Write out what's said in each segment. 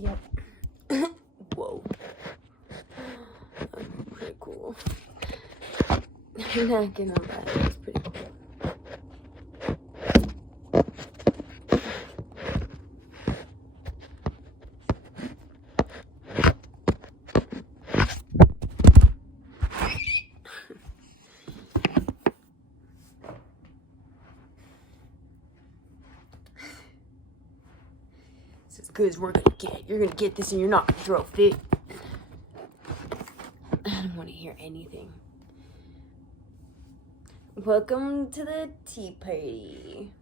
Yep. Whoa. That's pretty cool. I'm not gonna lie, that's pretty cool. It's as good as we're gonna get. You're gonna get this and you're not gonna throw a fit. I don't want to hear anything. Welcome to the tea party.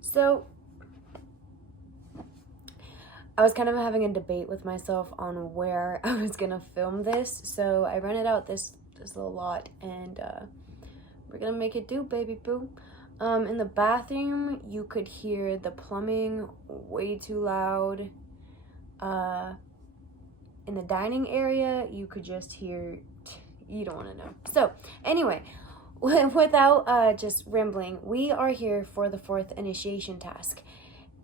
So, I was kind of having a debate with myself on where I was gonna film this. So I rented out this little lot, and we're gonna make it do, baby boo. In the bathroom, you could hear the plumbing way too loud. In the dining area, you could just hear, you don't want to know. So anyway, without just rambling, we are here for the 4th initiation task.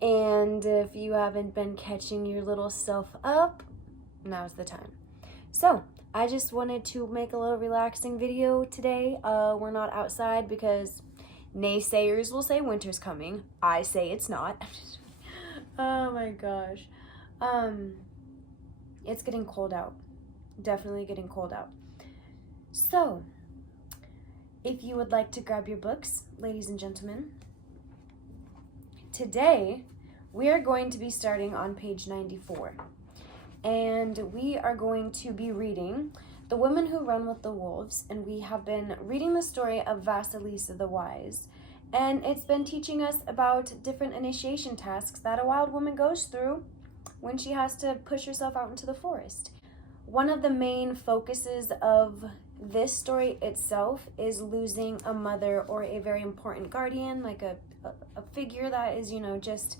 And if you haven't been catching your little self up, now's the time. So I just wanted to make a little relaxing video today. We're not outside because naysayers will say winter's coming. I say it's not. Oh my gosh. It's getting cold out. Definitely getting cold out. So, if you would like to grab your books, ladies and gentlemen, today we are going to be starting on page 94. And we are going to be reading The Women Who Run with the Wolves, and we have been reading the story of Vasilisa the Wise. And it's been teaching us about different initiation tasks that a wild woman goes through when she has to push herself out into the forest. One of the main focuses of this story itself is losing a mother or a very important guardian, like a figure that is, just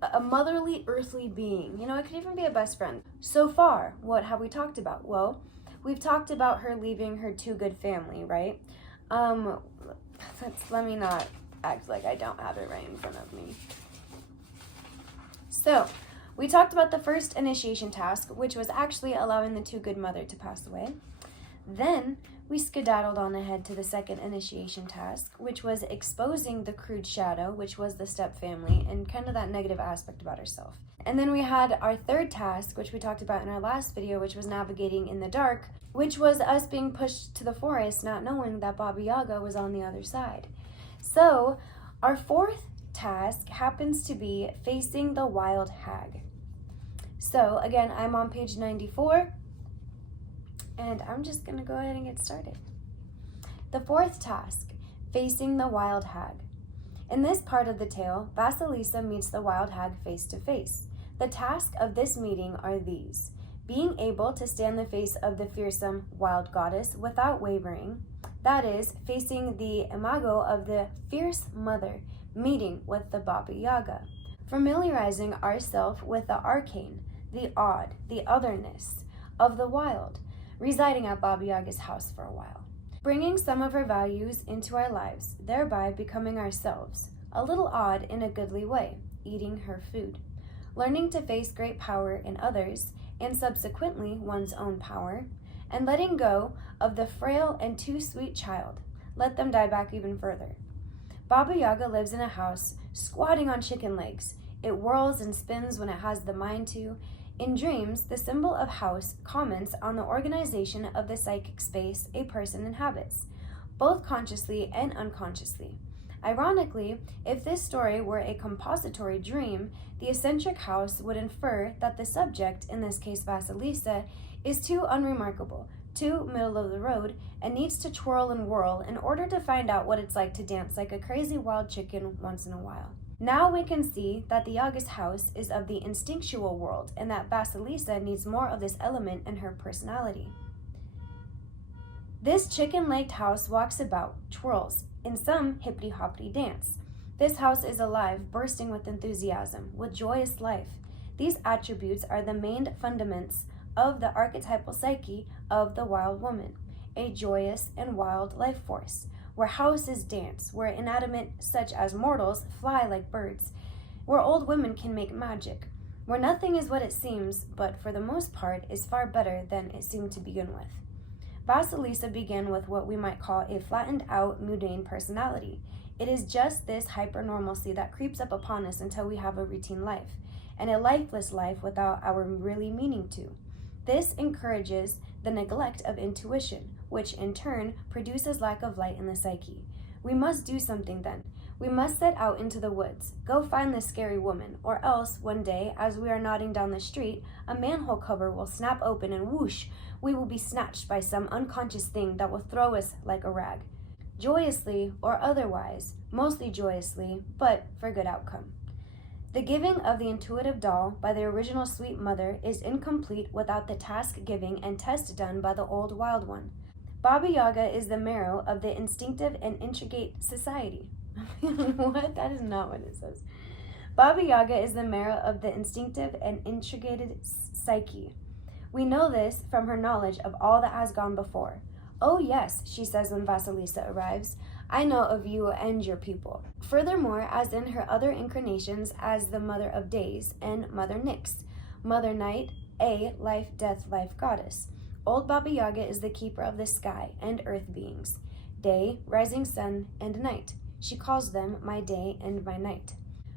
a motherly, earthly being. It could even be a best friend. So far, what have we talked about? Well, we've talked about her leaving her too good family, right? Let me not act like I don't have it right in front of me. So, we talked about the first initiation task, which was actually allowing the too good mother to pass away. Then, we skedaddled on ahead to the second initiation task, which was exposing the crude shadow, which was the step family, and kind of that negative aspect about herself. And then we had our third task, which we talked about in our last video, which was navigating in the dark, which was us being pushed to the forest, not knowing that Baba Yaga was on the other side. So, our fourth task happens to be facing the wild hag. So, again, I'm on page 94, and I'm just going to go ahead and get started. The fourth task, facing the wild hag. In this part of the tale, Vasilisa meets the wild hag face to face. The tasks of this meeting are these: being able to stand the face of the fearsome wild goddess without wavering, that is, facing the imago of the fierce mother, meeting with the Baba Yaga. Familiarizing ourselves with the arcane, the odd, the otherness of the wild, residing at Baba Yaga's house for a while. Bringing some of her values into our lives, thereby becoming ourselves, a little odd in a goodly way, eating her food. Learning to face great power in others, and subsequently one's own power, and letting go of the frail and too sweet child, let them die back even further. Baba Yaga lives in a house, squatting on chicken legs. It whirls and spins when it has the mind to. In dreams, the symbol of house comments on the organization of the psychic space a person inhabits, both consciously and unconsciously. Ironically, if this story were a compository dream, the eccentric house would infer that the subject, in this case Vasilisa, is too unremarkable, too middle of the road, and needs to twirl and whirl in order to find out what it's like to dance like a crazy wild chicken once in a while. Now we can see that the Yaga's house is of the instinctual world, and that Vasilisa needs more of this element in her personality. This chicken-legged house walks about, twirls, in some hippity-hoppity dance. This house is alive, bursting with enthusiasm, with joyous life. These attributes are the main fundaments of the archetypal psyche of the wild woman, a joyous and wild life force, where houses dance, where inanimate such as mortals fly like birds, where old women can make magic, where nothing is what it seems, but for the most part is far better than it seemed to begin with. Vasilisa began with what we might call a flattened out, mundane personality. It is just this hypernormalcy that creeps up upon us until we have a routine life, and a lifeless life without our really meaning to. This encourages the neglect of intuition, which in turn produces lack of light in the psyche. We must do something then. We must set out into the woods, go find the scary woman, or else one day, as we are nodding down the street, a manhole cover will snap open and whoosh, we will be snatched by some unconscious thing that will throw us like a rag. Joyously or otherwise, mostly joyously, but for good outcome. The giving of the intuitive doll by the original sweet mother is incomplete without the task giving and test done by the old wild one. Baba Yaga is the marrow of the instinctive and intricate society. What? That is not what it says. Baba Yaga is the marrow of the instinctive and intricated psyche. We know this from her knowledge of all that has gone before. Oh yes, she says when Vasilisa arrives, I know of you and your people. Furthermore, as in her other incarnations as the Mother of Days and Mother Nyx, Mother Night, a life, death, life goddess. Old Baba Yaga is the keeper of the sky and earth beings, day, rising sun, and night. She calls them my day and my night.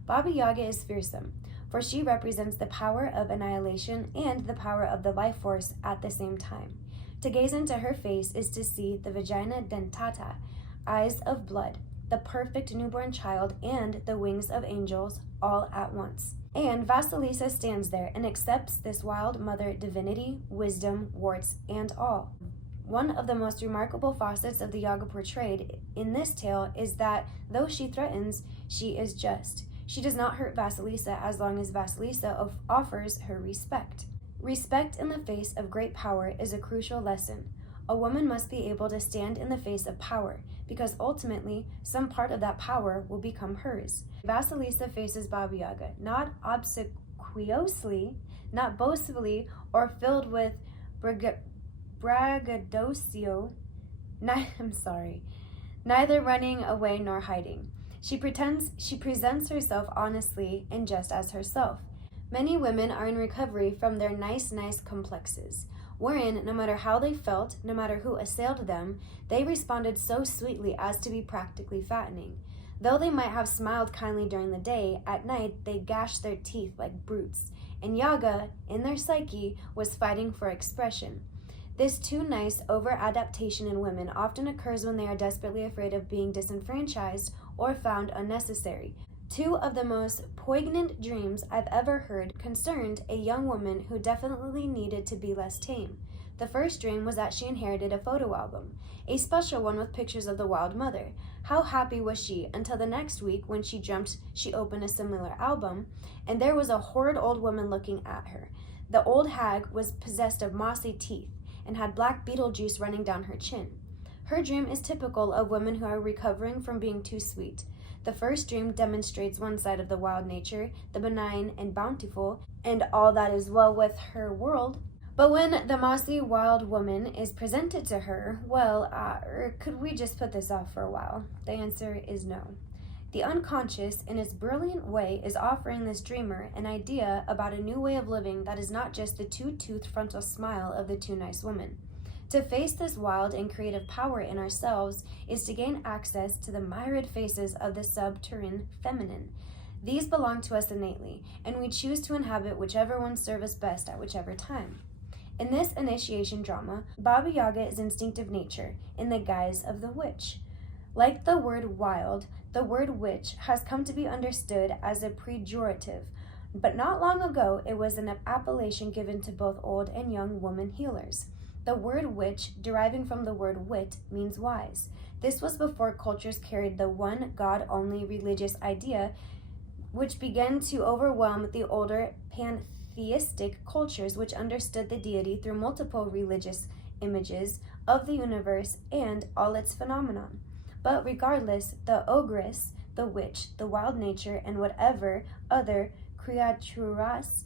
Baba Yaga is fearsome, for she represents the power of annihilation and the power of the life force at the same time. To gaze into her face is to see the vagina dentata, eyes of blood, the perfect newborn child, and the wings of angels all at once. And Vasilisa stands there and accepts this wild mother divinity, wisdom, warts, and all. One of the most remarkable facets of the Yaga portrayed in this tale is that, though she threatens, she is just. She does not hurt Vasilisa as long as Vasilisa offers her respect. Respect in the face of great power is a crucial lesson. A woman must be able to stand in the face of power, because ultimately, some part of that power will become hers. Vasilisa faces Baba Yaga, not obsequiously, not boastfully, or filled with braggadocio, neither running away nor hiding. She presents herself honestly and just as herself. Many women are in recovery from their nice complexes, wherein, no matter how they felt, no matter who assailed them, they responded so sweetly as to be practically fattening. Though they might have smiled kindly during the day, at night they gashed their teeth like brutes, and Yaga, in their psyche, was fighting for expression. This too nice over-adaptation in women often occurs when they are desperately afraid of being disenfranchised or found unnecessary. Two of the most poignant dreams I've ever heard concerned a young woman who definitely needed to be less tame. The first dream was that she inherited a photo album, a special one with pictures of the wild mother. How happy was she until the next week when she dreamt she opened a similar album, and there was a horrid old woman looking at her. The old hag was possessed of mossy teeth and had black beetle juice running down her chin. Her dream is typical of women who are recovering from being too sweet. The first dream demonstrates one side of the wild nature, the benign and bountiful, and all that is well with her world. But when the mossy wild woman is presented to her, could we just put this off for a while? The answer is no. The unconscious, in its brilliant way, is offering this dreamer an idea about a new way of living that is not just the two-toothed frontal smile of the too nice woman. To face this wild and creative power in ourselves is to gain access to the myriad faces of the subterranean feminine. These belong to us innately, and we choose to inhabit whichever ones serve us best at whichever time. In this initiation drama, Baba Yaga is instinctive nature in the guise of the witch. Like the word wild, the word witch has come to be understood as a pejorative, but not long ago it was an appellation given to both old and young woman healers. The word witch, deriving from the word wit, means wise. This was before cultures carried the one God-only religious idea, which began to overwhelm the older pantheistic cultures which understood the deity through multiple religious images of the universe and all its phenomenon. But regardless, the ogress, the witch, the wild nature, and whatever other creaturas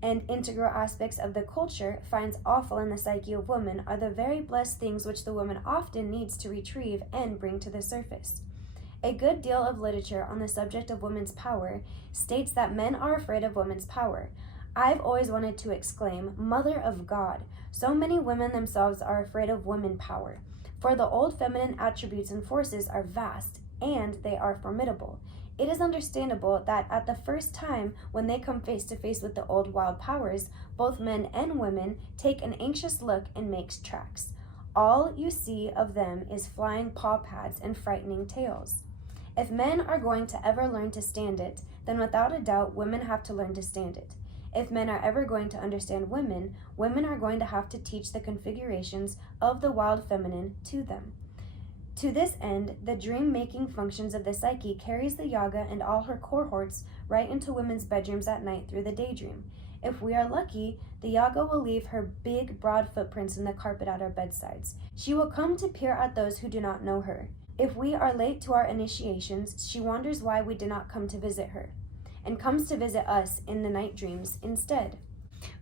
and integral aspects of the culture finds awful in the psyche of woman are the very blessed things which the woman often needs to retrieve and bring to the surface. A good deal of literature on the subject of women's power states that men are afraid of women's power. I've always wanted to exclaim, Mother of God! So many women themselves are afraid of women power. For the old feminine attributes and forces are vast, and they are formidable. It is understandable that at the first time when they come face to face with the old wild powers, both men and women take an anxious look and make tracks. All you see of them is flying paw pads and frightening tails. If men are going to ever learn to stand it, then without a doubt women have to learn to stand it. If men are ever going to understand women, women are going to have to teach the configurations of the wild feminine to them. To this end, the dream-making functions of the psyche carries the Yaga and all her cohorts right into women's bedrooms at night through the daydream. If we are lucky, the Yaga will leave her big, broad footprints in the carpet at our bedsides. She will come to peer at those who do not know her. If we are late to our initiations, she wonders why we did not come to visit her, and comes to visit us in the night dreams instead.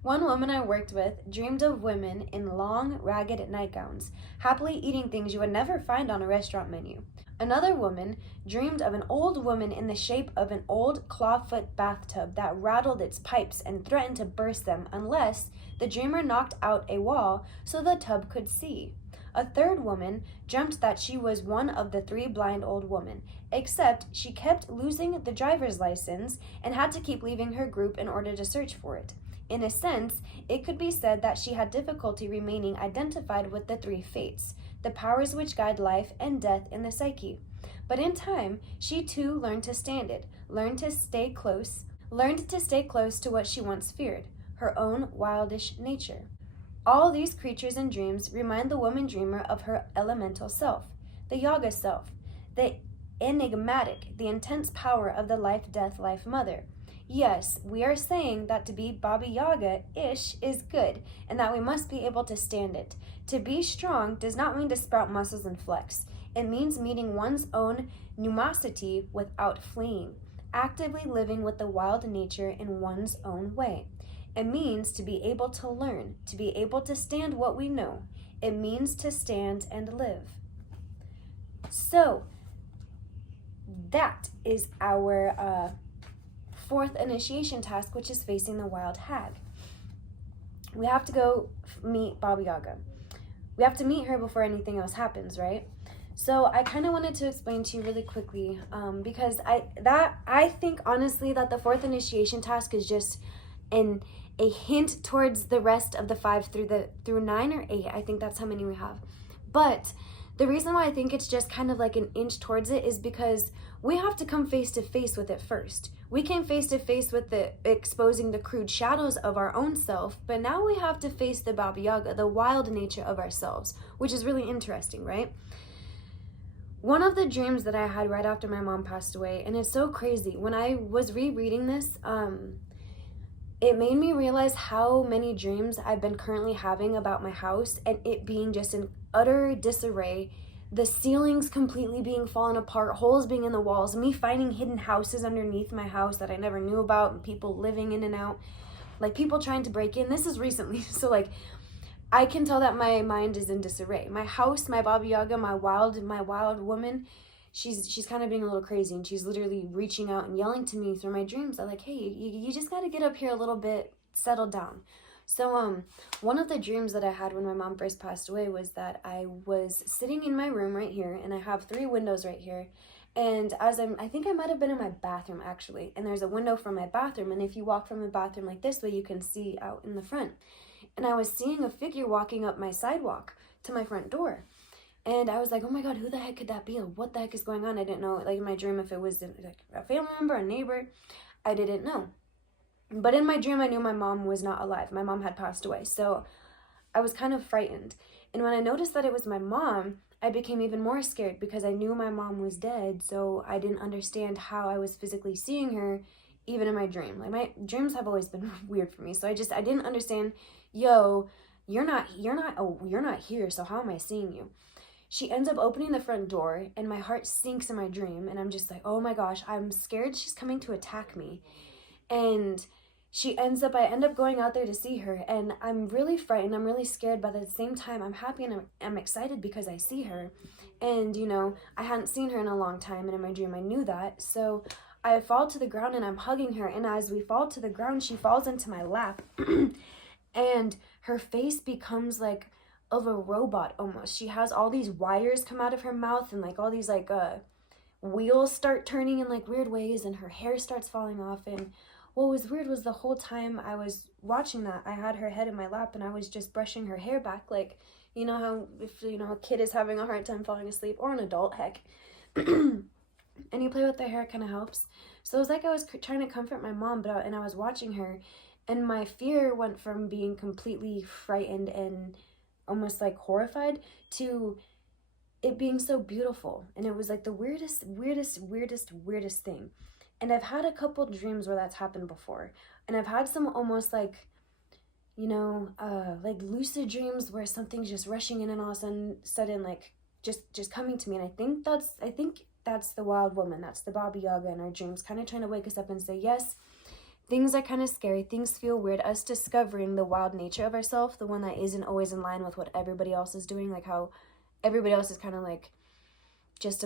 One woman I worked with dreamed of women in long, ragged nightgowns, happily eating things you would never find on a restaurant menu. Another woman dreamed of an old woman in the shape of an old clawfoot bathtub that rattled its pipes and threatened to burst them unless the dreamer knocked out a wall so the tub could see. A third woman dreamt that she was one of the 3 blind old women, except she kept losing the driver's license and had to keep leaving her group in order to search for it. In a sense, it could be said that she had difficulty remaining identified with the 3 fates, the powers which guide life and death in the psyche. But in time, she too learned to stand it, learned to stay close to what she once feared, her own wildish nature. All these creatures in dreams remind the woman dreamer of her elemental self, the Yaga self, the enigmatic, the intense power of the life-death-life mother. Yes, we are saying that to be Baba Yaga-ish is good, and that we must be able to stand it. To be strong does not mean to sprout muscles and flex. It means meeting one's own pneumosity without fleeing, actively living with the wild nature in one's own way. It means to be able to learn, to be able to stand what we know. It means to stand and live. So, that is our 4th initiation task, which is facing the wild hag. We have to go meet Baba Yaga. We have to meet her before anything else happens, right? So I kind of wanted to explain to you really quickly, because I think honestly that the 4th initiation task is just a hint towards the rest of the 5 through 9 or 8. I think that's how many we have. But the reason why I think it's just kind of like an inch towards it is because we have to come face to face with it first. We came face to face with exposing the crude shadows of our own self, but now we have to face the Baba Yaga, the wild nature of ourselves, which is really interesting, right? One of the dreams that I had right after my mom passed away, and it's so crazy, when I was rereading this, it made me realize how many dreams I've been currently having about my house and it being just in utter disarray, the ceilings completely being fallen apart, holes being in the walls, me finding hidden houses underneath my house that I never knew about, and people living in and out, like people trying to break in. This is recently, so like I can tell that my mind is in disarray. My house, my Baba Yaga, my wild woman, she's kind of being a little crazy, and she's literally reaching out and yelling to me through my dreams. I'm like, hey, you just got to get up here a little bit, settle down. So one of the dreams that I had when my mom first passed away was that I was sitting in my room right here, and I have 3 windows right here. And I think I might have been in my bathroom actually, and there's a window from my bathroom, and if you walk from the bathroom like this way, you can see out in the front. And I was seeing a figure walking up my sidewalk to my front door. And I was like, oh my God, who the heck could that be? What the heck is going on? I didn't know, like in my dream, if it was like a family member, a neighbor. I didn't know. But in my dream, I knew my mom was not alive. My mom had passed away. So I was kind of frightened. And when I noticed that it was my mom, I became even more scared because I knew my mom was dead. So I didn't understand how I was physically seeing her, even in my dream. Like my dreams have always been weird for me. So I didn't understand, yo, you're not here. So how am I seeing you? She ends up opening the front door, and my heart sinks in my dream, and I'm just like, oh my gosh, I'm scared she's coming to attack me. And I end up going out there to see her, and I'm really frightened, I'm really scared, but at the same time, I'm happy and I'm excited because I see her. And, you know, I hadn't seen her in a long time, and in my dream, I knew that. So I fall to the ground, and I'm hugging her, and as we fall to the ground, she falls into my lap, and her face becomes like of a robot almost. She has all these wires come out of her mouth, and like all these like wheels start turning in like weird ways, and her hair starts falling off. And what was weird was the whole time I was watching that, I had her head in my lap, and I was just brushing her hair back, like, you know how if you know a kid is having a hard time falling asleep, or an adult, heck. And you play with their hair, it kind of helps. So it was like I was trying to comfort my mom, and I was watching her, and my fear went from being completely frightened and almost like horrified to it being so beautiful. And it was like the weirdest thing. And I've had a couple dreams where that's happened before, and I've had some almost like, you know, like lucid dreams where something's just rushing in, and all of a sudden like just coming to me. And I think that's the wild woman, that's the Baba Yaga in our dreams, kind of trying to wake us up and say, yes, things are kind of scary, things feel weird, us discovering the wild nature of ourselves, the one that isn't always in line with what everybody else is doing, like how everybody else is kind of like just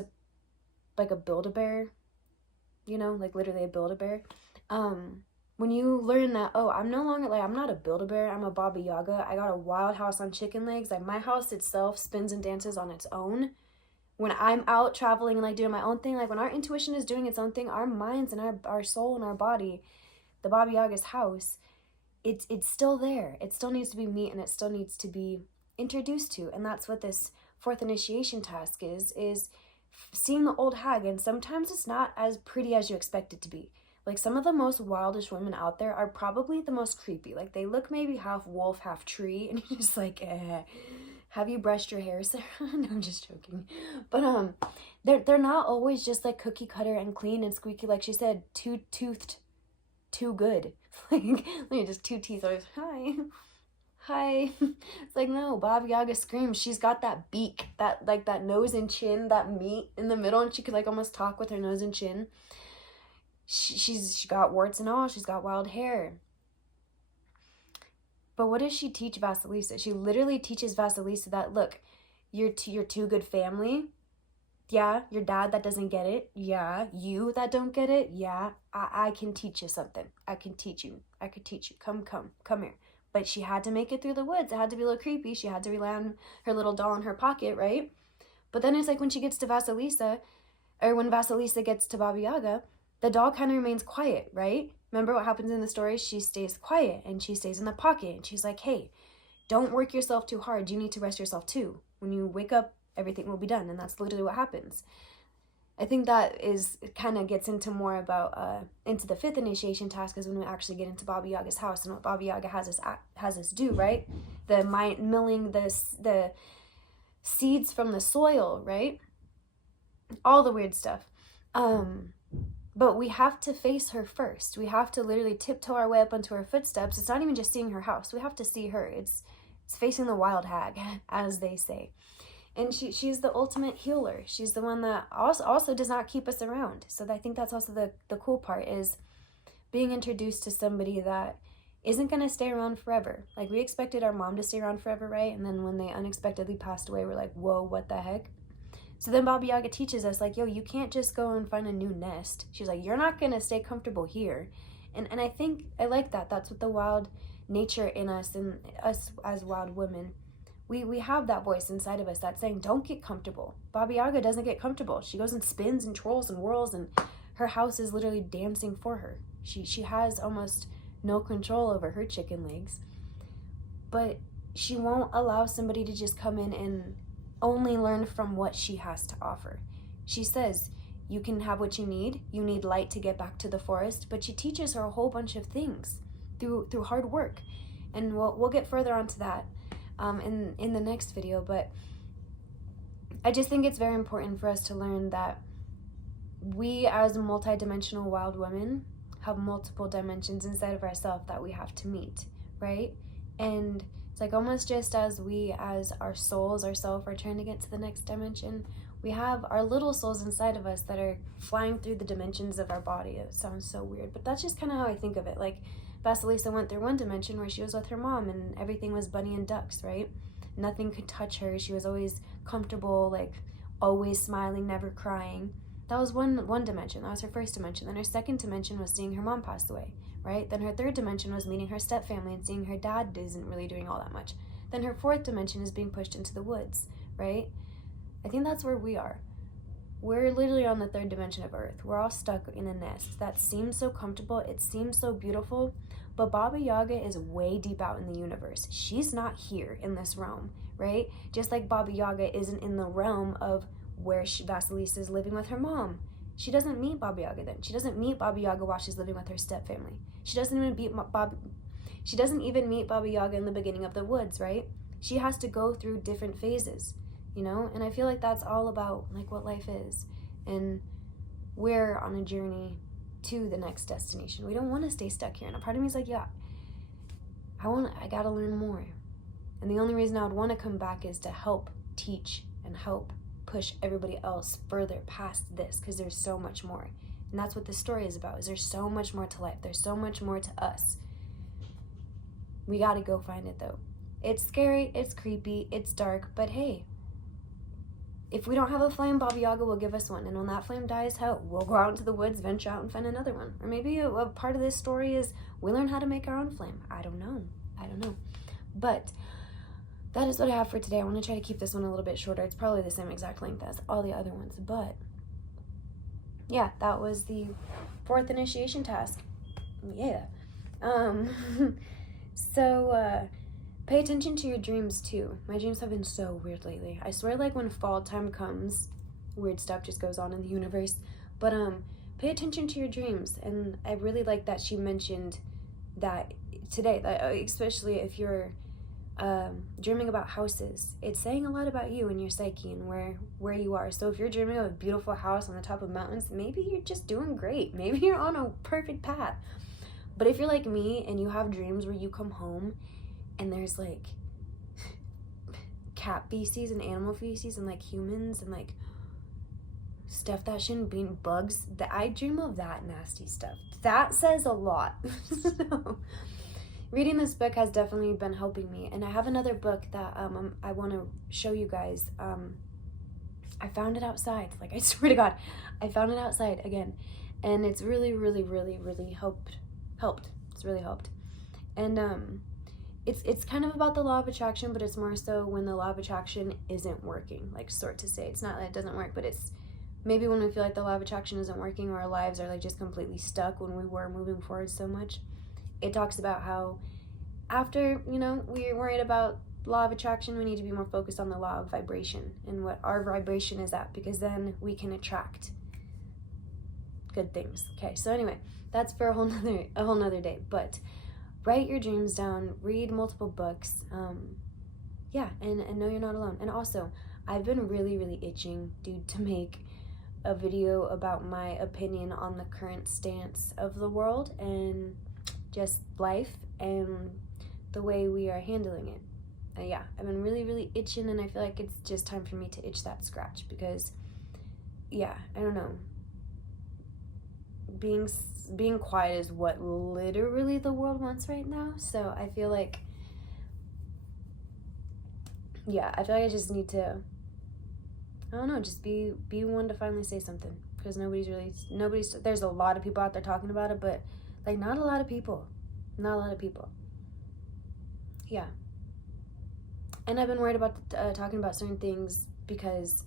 like a Build-A-Bear, you know, like literally a Build-A-Bear. When you learn that, oh, I'm no longer like, I'm not a Build-A-Bear, I'm a Baba Yaga, I got a wild house on chicken legs, like my house itself spins and dances on its own. When I'm out traveling and like doing my own thing, like when our intuition is doing its own thing, our minds and our soul and our body, the Baba Yaga's house, it's still there. It still needs to be met, and it still needs to be introduced to. And that's what this fourth initiation task is seeing the old hag. And sometimes it's not as pretty as you expect it to be. Like some of the most wildish women out there are probably the most creepy. Like they look maybe half wolf, half tree, and you're just like, have you brushed your hair, Sarah? No, I'm just joking. But they're not always just like cookie cutter and clean and squeaky, like she said, two-toothed, too good. Like just two teeth always, hi. It's like, no, Baba Yaga screams. She's got that beak, that like that nose and chin, that meat in the middle, and she could like almost talk with her nose and chin. She got warts and all. She's got wild hair. But what does she teach Vasilisa? She literally teaches Vasilisa that, look, you're too good family. Yeah, your dad that doesn't get it. Yeah, you that don't get it. Yeah, I can teach you something. I can teach you. Come here. But she had to make it through the woods. It had to be a little creepy. She had to rely on her little doll in her pocket, right? But then it's like when she gets to Vasilisa, or when Vasilisa gets to Baba Yaga, the doll kind of remains quiet, right? Remember what happens in the story? She stays quiet, and she stays in the pocket, and she's like, hey, don't work yourself too hard. You need to rest yourself too. When you wake up, everything will be done. And that's literally what happens. I think that kind of gets into more about, into the fifth initiation task is when we actually get into Baba Yaga's house and what Baba Yaga has us do, right? The milling the seeds from the soil, right? All the weird stuff. But we have to face her first. We have to literally tiptoe our way up onto her footsteps. It's not even just seeing her house. We have to see her. It's facing the wild hag, as they say. And she's the ultimate healer. She's the one that also does not keep us around. So I think that's also the cool part, is being introduced to somebody that isn't going to stay around forever. Like we expected our mom to stay around forever, right? And then when they unexpectedly passed away, we're like, whoa, what the heck? So then Baba Yaga teaches us, like, yo, you can't just go and find a new nest. She's like, you're not going to stay comfortable here. And I think I like that. That's what the wild nature in us, and us as wild women, we have that voice inside of us that's saying, don't get comfortable. Baba Yaga doesn't get comfortable. She goes and spins and twirls and whirls, and her house is literally dancing for her. She has almost no control over her chicken legs. But she won't allow somebody to just come in and only learn from what she has to offer. She says, you can have what you need. You need light to get back to the forest. But she teaches her a whole bunch of things through hard work. And we'll get further onto that in the next video. But I just think it's very important for us to learn that we as multidimensional wild women have multiple dimensions inside of ourselves that we have to meet, right? And it's like almost just as we, as our souls, ourself, are trying to get to the next dimension, We have our little souls inside of us that are flying through the dimensions of our body. It sounds so weird, but that's just kind of how I think of it. Like, Vasilisa went through one dimension where she was with her mom and everything was bunny and ducks, right? Nothing could touch her. She was always comfortable, like always smiling, never crying. That was one dimension. That was her first dimension. Then her second dimension was seeing her mom pass away, right? Then her third dimension was meeting her stepfamily and seeing her dad isn't really doing all that much. Then her fourth dimension is being pushed into the woods, right? I think that's where we are. We're literally on the third dimension of Earth. We're all stuck in a nest that seems so comfortable. It seems so beautiful. But Baba Yaga is way deep out in the universe. She's not here in this realm, right? Just like Baba Yaga isn't in the realm of where Vasilisa is living with her mom. She doesn't meet Baba Yaga then. She doesn't meet Baba Yaga while she's living with her stepfamily. She doesn't even meet Baba Yaga in the beginning of the woods, right? She has to go through different phases, you know? And I feel like that's all about like what life is. And we're on a journey to the next destination. We don't want to stay stuck here. And a part of me is like, yeah, I gotta learn more. And the only reason I would want to come back is to help teach and help push everybody else further past this, because there's so much more. And that's what this story is about, is there's so much more to life. There's so much more to us. We gotta go find it though. It's scary, it's creepy, it's dark, but hey, if we don't have a flame, Baba Yaga will give us one. And when that flame dies, hell, we'll go out into the woods, venture out and find another one. Or maybe a part of this story is we learn how to make our own flame. I don't know. But that is what I have for today. I want to try to keep this one a little bit shorter. It's probably the same exact length as all the other ones. But yeah, that was the fourth initiation task. Yeah. Pay attention to your dreams too. My dreams have been so weird lately. I swear, like when fall time comes, weird stuff just goes on in the universe. But pay attention to your dreams. And I really like that she mentioned that today, especially if you're dreaming about houses. It's saying a lot about you and your psyche and where you are. So if you're dreaming of a beautiful house on the top of mountains, maybe you're just doing great. Maybe you're on a perfect path. But if you're like me and you have dreams where you come home and there's like cat feces and animal feces and like humans and like stuff that shouldn't be, bugs, that I dream of that nasty stuff. That says a lot. So reading this book has definitely been helping me. And I have another book that I want to show you guys. I found it outside. Like, I swear to God, I found it outside again. And it's really, really, really, really helped. It's really helped. And it's kind of about the law of attraction, but it's more so when the law of attraction isn't working, like, sort to say. It's not that it doesn't work, but it's maybe when we feel like the law of attraction isn't working or our lives are like just completely stuck when we were moving forward so much. It talks about how after, we're worried about law of attraction, we need to be more focused on the law of vibration and what our vibration is at, because then we can attract good things. Okay, so anyway, that's for a whole nother day. But write your dreams down, read multiple books, and know you're not alone. And also, I've been really, really itching, dude, to make a video about my opinion on the current stance of the world and just life and the way we are handling it. I've been really, really itching, and I feel like it's just time for me to itch that scratch, because I don't know, being quiet is what literally the world wants right now. So I feel like I just need to, I don't know, just be one to finally say something, because nobody's there's a lot of people out there talking about it, but like not a lot of people. Yeah. And I've been worried about talking about certain things, because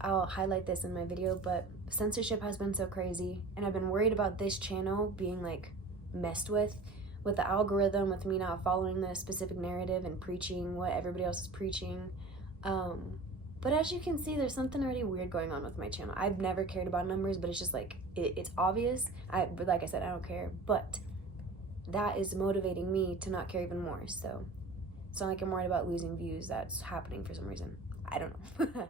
I'll highlight this in my video, but censorship has been so crazy, and I've been worried about this channel being like messed with the algorithm, with me not following the specific narrative and preaching what everybody else is preaching. But as you can see, there's something already weird going on with my channel. I've never cared about numbers, but it's just like, it's obvious. But like I said, I don't care. But that is motivating me to not care even more. So it's not like I'm worried about losing views. That's happening for some reason. I don't know.